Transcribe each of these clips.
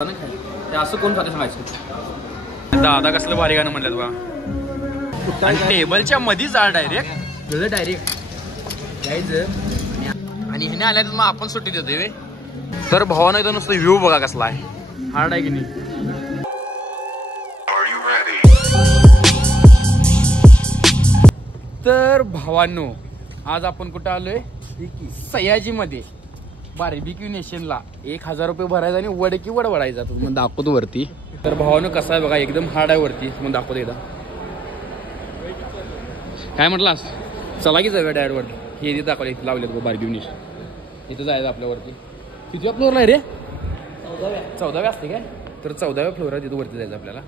ते असं कोण खाते सांगायचं. दादा कसलं भारी गाणं म्हणलं बा. टेबलच्या मध्येच आड डायरेक्ट जायचं आणि हिने आल्या मग आपण सुट्टी देतोय. तर भावानं इथं नुसतं व्ह्यू बघा कसला आहे. हार्ड आहे की नाही. तर भावांनो आज आपण कुठं आलोय सयाजी मध्ये बार्बेक्यू नेशनला. 1000 रुपये भरायचा आणि वडकी वड वडायचा. मग दाखवतो वरती. तर भावानं कसं आहे बघा एकदम हार्ड आहे वरती. मग दाखवतो एकदा. काय म्हटलास चला की जाऊया डायरेक्ट वरती. हे इथे दाखवले इथे लावलेत बघ बार्बेक्यू नेशन. इथं जायचं आपल्यावरती. कितव्या फ्लोअरला आहे रे? 14व्या असते काय. तर 14व्या फ्लोअर तिथं वरती जायचं आपल्याला.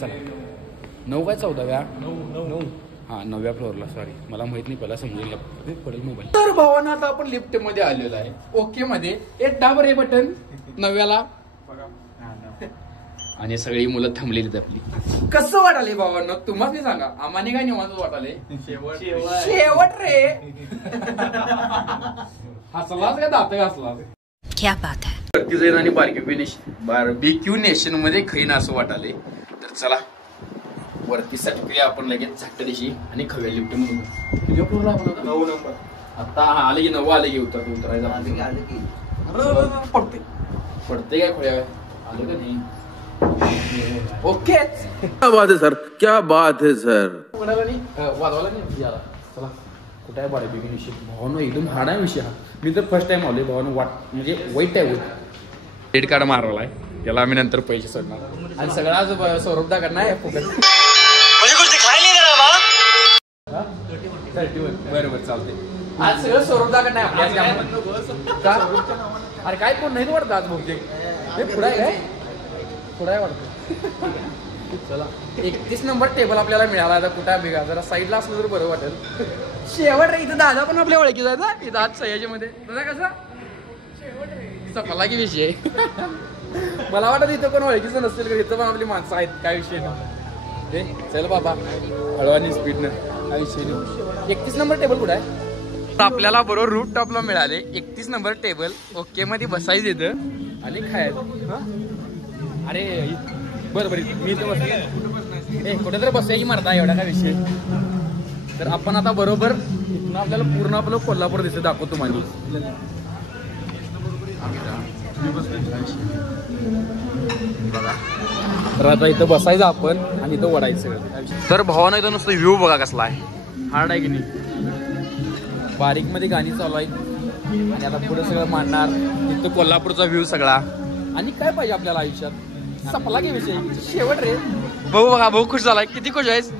चला 9 काय 14व्या? 9 हा 9व्या फ्लोअरला. सॉरी मला माहित नाही पहिला समजून पडेल मोबाईल. तर भावानं आता आपण लिफ्ट मध्ये आलेलो आहे. ओके मध्ये एक दाब रे बटन 9व्याला. आणि सगळी मुलं थांबलेली आपली. कसं वाटाले भावांनो तुम्हाला सांगा. आम्हाने काय निवांत वाटाले. शेवट रे. हसलास का दात घासलास. क्या बात है. वरती जाईन आणि बार्बेक्यू नेशन मध्ये खाईन असं वाटाले. तर चला वरती सटकूया आपण लगेच झट्ट दिशी आणि खव्या लिफ्ट म्हणून. तुझ्या फ्लोअरला आपण 9 नंबर. आता आले की 9 आले की उतरायचं. पडते काय खोया आलं का नाही. ओके क्या बात है सर, क्या बात है सर. वाजवायला नाही याला. चला कुठं आहे बार्बेक्यू नेशन. भावानं एकदम हार्ड आहे विषय हा. मी तर फर्स्ट टाइम आलोय. भावानं म्हणजे वाईट आहे. क्रेडिट कार्ड मारवला आहे त्याला आम्ही नंतर पैसे सोडणार. आणि सगळा आज सौरभदा करणार आहे फुकट. बरोबर चालते. आज सगळं सौरभदाकडे आपल्या. अरे काय कोण नाही वाटतं आज बहुतेक. पुढे आहे काय पुढे आहे वाटतं. चला 31 नंबर टेबल आपल्याला मिळाला. आता कुठं बिघा जरा साईडला असलं तर बरं वाटेल. शेवट रे. इथं दादा पण आपल्या ओळखी जायचा. इथं आज सयाजी मध्ये दादा कसा सफला की विषय. मला वाटत इथं पण ओळखीचं नसतील. इथं पण आपली माणसं आहेत. काय विषय नाही. चल बाबा हळवानी स्पीडनं. काय विषय नाही. 31 नंबर टेबल कुठं आहे. आपल्याला बरोबर रूट टॉपला मिळाले 31 नंबर टेबल. ओके मध्ये बसायचं येतं आणि खायचं. अरे बरं बरं मी तर बसले कुठे तर बसायची मारता एवढा काय विषय. तर आपण आता बरोबर इथून आपल्याला पूर्ण आपलं कोल्हापूर दिसत दाखवतो माझी. बघा तर आता इथं बसायचं आपण आणि इथं वडायचं. तर भावानं इथं नुसतं व्ह्यू बघा कसला आहे. हार्ड आहे की नाही. बारीक मध्ये गाणी चालू आहेत आणि आता पुढे सगळं मांडणार. इथं कोल्हापूरचा व्ह्यू सगळा. आणि काय पाहिजे आपल्याला आयुष्यात. सपला की विषय शेवट रे. भाऊ बघा भाऊ खुश झालाय. किती खुश आहेस.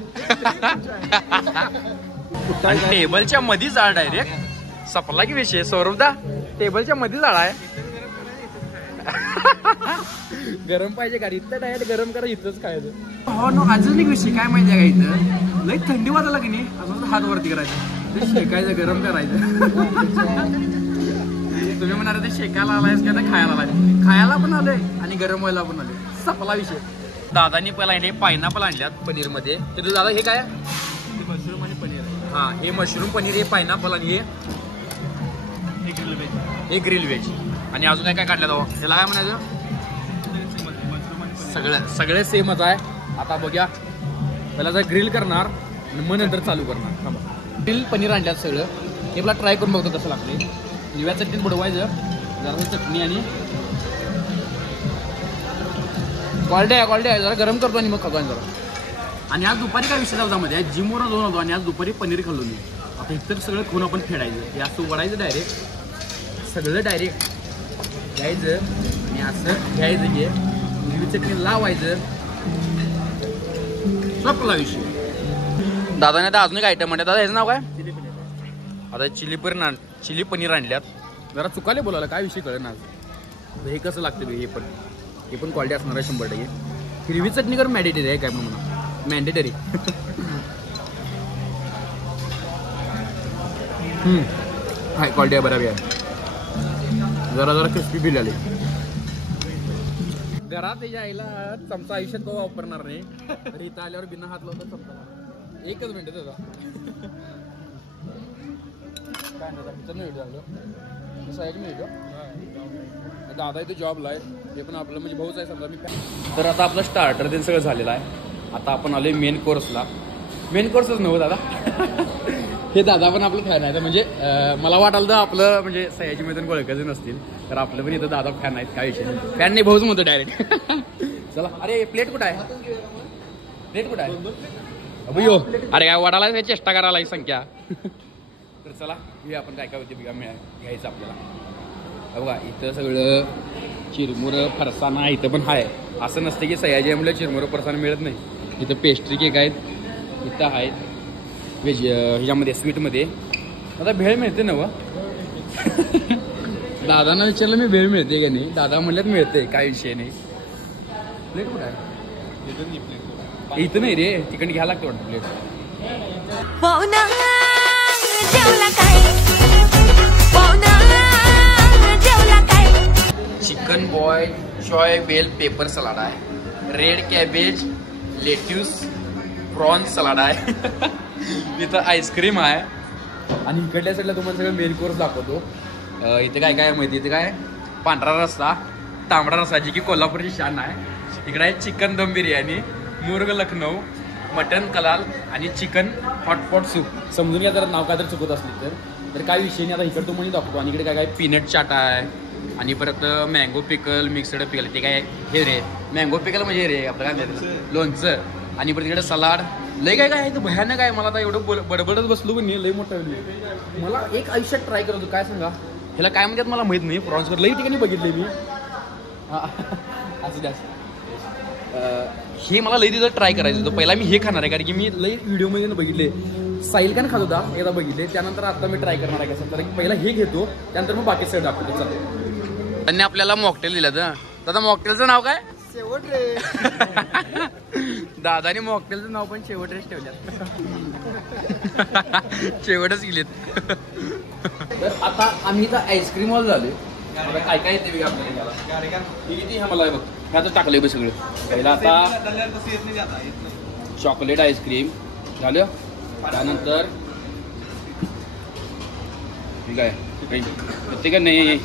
आणि टेबलच्या मध्येच आड डायरेक्ट सपला की विषय. सौरभदा टेबलच्या मध्येच आड आहे. गरम पाहिजे का इथं डायरेक्ट गरम करा इथंच खायचं. हो नो अजून एक विषय काय माहिती आहे का. इथं लई थंडी वाजायला की नाही अजून हात वरती करायचं. ते शेकायचं गरम करायचं. तुम्ही म्हणाल ते शेकायला आलायस का खायला आलाय. खायला पण आलंय आणि गरम व्हायला पण आले. सपला विषय. दादानी पहिला पायनॅपल आणल्यात पनीर मध्ये. तर दादा हे काय मशरूम आणि पनीर. हा हे मशरूम पनीर हे पायनॅपल आणि हे ग्रिल व्हेज. आणि अजून काय काय काढलं जावं त्याला काय म्हणायचं. सगळे सेमच आहे. आता बघूया पहिला जर ग्रिल करणार आणि मग नंतर चालू करणार. ग्रिल पनीर आणल्यात सगळं. हे मला ट्राय करून बघतो कसं लागते. हिरव्या चटणीत बुडवायचं जरा चटणी आणि क्वालिटी आहे. जरा गरम करतो आणि मग खातो जरा. आणि आज दुपारी काय विषय झाला मध्ये जिमवर जाऊन होतो आणि आज दुपारी पनीर खाल्लो मी. आता इतर सगळं खाऊन आपण फेडायचं. हे असं वडायचं डायरेक्ट सगळं डायरेक्ट घ्यायचं आणि असं घ्यायचं. घे हिरवी चटणी लावायचं. सपला विषय. दादाने आता अजून एक आयटम म्हणतात. दादा ह्याचं नाव काय. आता चिली पनीर आणल्यात. जरा चुकाले बोलायला काय विषय कळलं ना. हे कसं लागतं हे पण क्वालिटी असणार आहे 100%. हिरवी चटणी कर मॅन्डेटरी आहे काय म्हणून मॅन्डेटरी. हाय क्वालिटी आहे बराबर आहे. जरा क्रिस्पी बिल आले. घरात यायला चमचा आयुष्यात तो वापरणार नाही. तरी इथं आल्यावर बिना हात लावता चमचा. एकच मिनिट त्याचा काय नाही व्हिडिओ लागलो. कसं आहे की नाही व्हिडिओ दादा इथे जॉबला आहे, हे पण आपलं म्हणजे भाऊच आहे समजा मी. तर आता आपलं स्टार्टर ते सगळं झालेलं आहे. आता आपण आलोय मेन कोर्सला. मेन कोर्सच नव्हतं दादा. हे दादा पण आपलं फॅन आहे, म्हणजे मला वाटायला तर आपलं म्हणजे सयाजी मैदान गोळकाचे नसतील तर आपलं पण इथं दादा फॅन आहेत. काय विषय फॅन नाही, भाऊच म्हणतो डायरेक्ट. चला. अरे प्लेट कुठं आहे? प्लेट कुठं आहे? अयो अरे काय वाटायला चेष्टा करायला संख्या. तर चला हे आपण काय काय होते बिगा घ्यायचं आपल्याला. बघा इथं सगळं चिरमुरं फरसाणा इथं पण आहे. असं नसतं की सयाजी म्हणलं चिरमुरं फरसाणा मिळत नाही. इथं पेस्ट्री केक आहेत, इथं आहेत व्हेज ह्याच्यामध्ये स्वीटमध्ये. आता भेळ मिळते ना व? दादांना विचारलं मी भेळ मिळते का नाही, दादा म्हणल्यात मिळते, काय विषय नाही. प्लेट कुठं आहे? इथं नाही रे, तिकडे घ्यायला लागतं वाटतं plate. Chicken bok choy bell pepper salad आहे, red cabbage lettuce prawn salad आहे. इथं आईस्क्रीम आहे आणि इकडल्या साईडला तुम्हाला सगळं मेन कोर्स दाखवतो. इथे काय काय माहिती, इथे काय पांढरा रस्सा, तांबडा रस्सा जी की कोल्हापूरची शान आहे. इकडे आहे चिकन दम बिर्याणी, मुर्ग लखनौ, मटन कलाल आणि चिकन हॉटपॉट सूप. समजून घ्या जरा नाव काय तर चुकत असली तर काय विषय नाही. आता इकडे तुम्हाला दाखवतो. आणि इकडे काय काय पीनट चाट आहे आणि परत मँगो पिकल, मिक्सड पिकल, ते काय हे रे मँगो पिकल म्हणजे रे आपलं काय म्हणतात लोणचं. आणि परत इकडे सलाड, लय काय काय आहे तर भयानक आहे. मला आता एवढं बडबडत बसलो पण नाही, लय मोठं. मला एक आयुष्यात ट्राय करतो, काय सांगा ह्याला काय म्हणतात मला माहित नाही. प्रॉन्सवर लई ठिकाणी बघितले मी. असं जास्त हे मला लई तिथं ट्राय करायचं होतं. पहिला मी हे खाणार आहे कारण की मी लई व्हिडिओमध्ये बघितले. साहिल खान खात होता एकदा बघितले, त्यानंतर आता मी ट्राय करणार आहे कसं. तर पहिला हे घेतो, त्यानंतर मग बाकी सगळं दाखवतो. चला. त्यांनी आपल्याला मॉकटेल दिलं तर दादा मॉकटेलचं नाव काय? शेवट रे. दादाने मॉकटेलचं नाव पण शेवट रेच ठेवल्यात. शेवटच गेलेत. तर आता आम्ही इथं आईस्क्रीम हॉल झाले. आता काय काय येते आपल्याला किती मला बघ ह्याचं टाकलंय बघ सगळं. पहिला आता चॉकलेट आईस्क्रीम झालं, त्यानंतर ठीक आहे ते का नाही.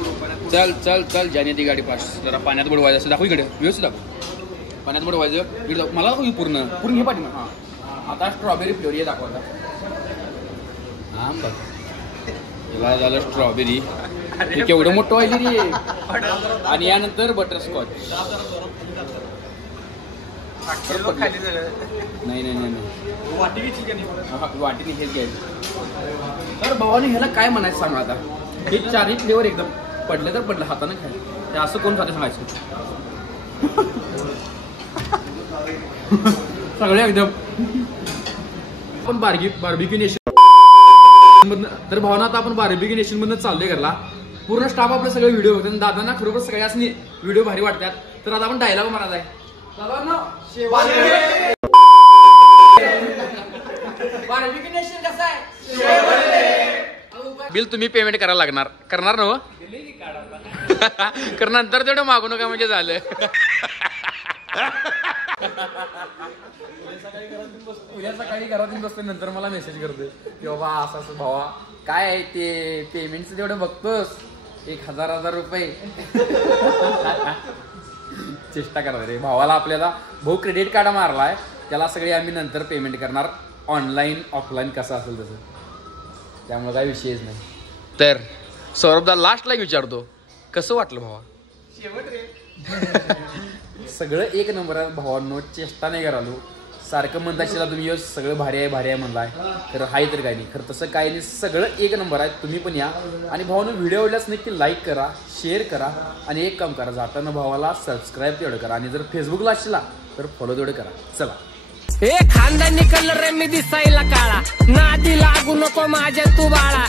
चल चल चल ज्याने ती गाडी पास जरा पाण्यात बुडवायचं असं दाखव. इकडे व्यवस्थित दाखव, पाण्यात बुडवायचं. इकडे दाखव मला दाखव पूर्ण पूर्ण हे पाठी. हां आता स्ट्रॉबेरी फ्लेवर हे दाखवता. हां बघ याला झालं स्ट्रॉबेरी. हे केवढं मोठं व्हायचं रे. आणि यानंतर बटरस्कॉच. नाही नाही नाही वाटीने हेच घ्यायचं. तर भावाने ह्याला काय म्हणायचं सांगा आता. हे चारही फ्लेवर एकदम पडले तर पडलं, हाताने खायला. ते असं कोण खाते सांगायचं. सगळे एकदम. आपण बार्बिक्यू नेशन तर भावना आता आपण बार्बिक्यू नेशन मधून चाललोय घरला. पूर्ण स्टाफ आपले सगळे व्हिडिओ बघतात. दादांना खरोखर सगळ्यांनी व्हिडिओ भारी वाटतात. तर आता आपण डायलॉग मारायचा आहे. बिल तुम्ही पेमेंट करायला लागणार, करणार ना? कारण नंतर तेवढं मागू नका म्हणजे झालं. उद्या सकाळी घरात येऊन बसतो, नंतर मला मेसेज करतोय की बाबा असं असं भावा काय आहे ते पेमेंटचं तेवढं बघतोस 1000 रुपये. चेष्टा करणार रे भावाला. आपल्याला भाऊ क्रेडिट कार्ड मारलाय, त्याला सगळे आम्ही नंतर पेमेंट करणार, ऑनलाईन ऑफलाईन कसं असेल तसं. त्यामुळे काय विषयच नाही. तर सौरभदा लास्टला विचारतो कसं वाटलं भावा? शेवट रे. सगळं एक नंबर आहे भावांनो, चेष्टा नाही करालो. सारखं म्हणता शिला तुम्ही सगळं भारी आहे म्हणलाय, खरं हाय तर काय नाही. खरं तसं काय नाही, सगळं एक नंबर आहे. तुम्ही पण या. आणि भावांनो व्हिडिओ आवडल्यास नक्की लाईक करा, शेअर करा. आणि एक काम करा, जाताना भावाला सबस्क्राईब तेवढं करा. आणि जर फेसबुकला असला तर फॉलो तेवढं करा. चला. हे खानदानी कलर मी दिसायला काळा, नादी लागू नको माझ्या तू बाळा.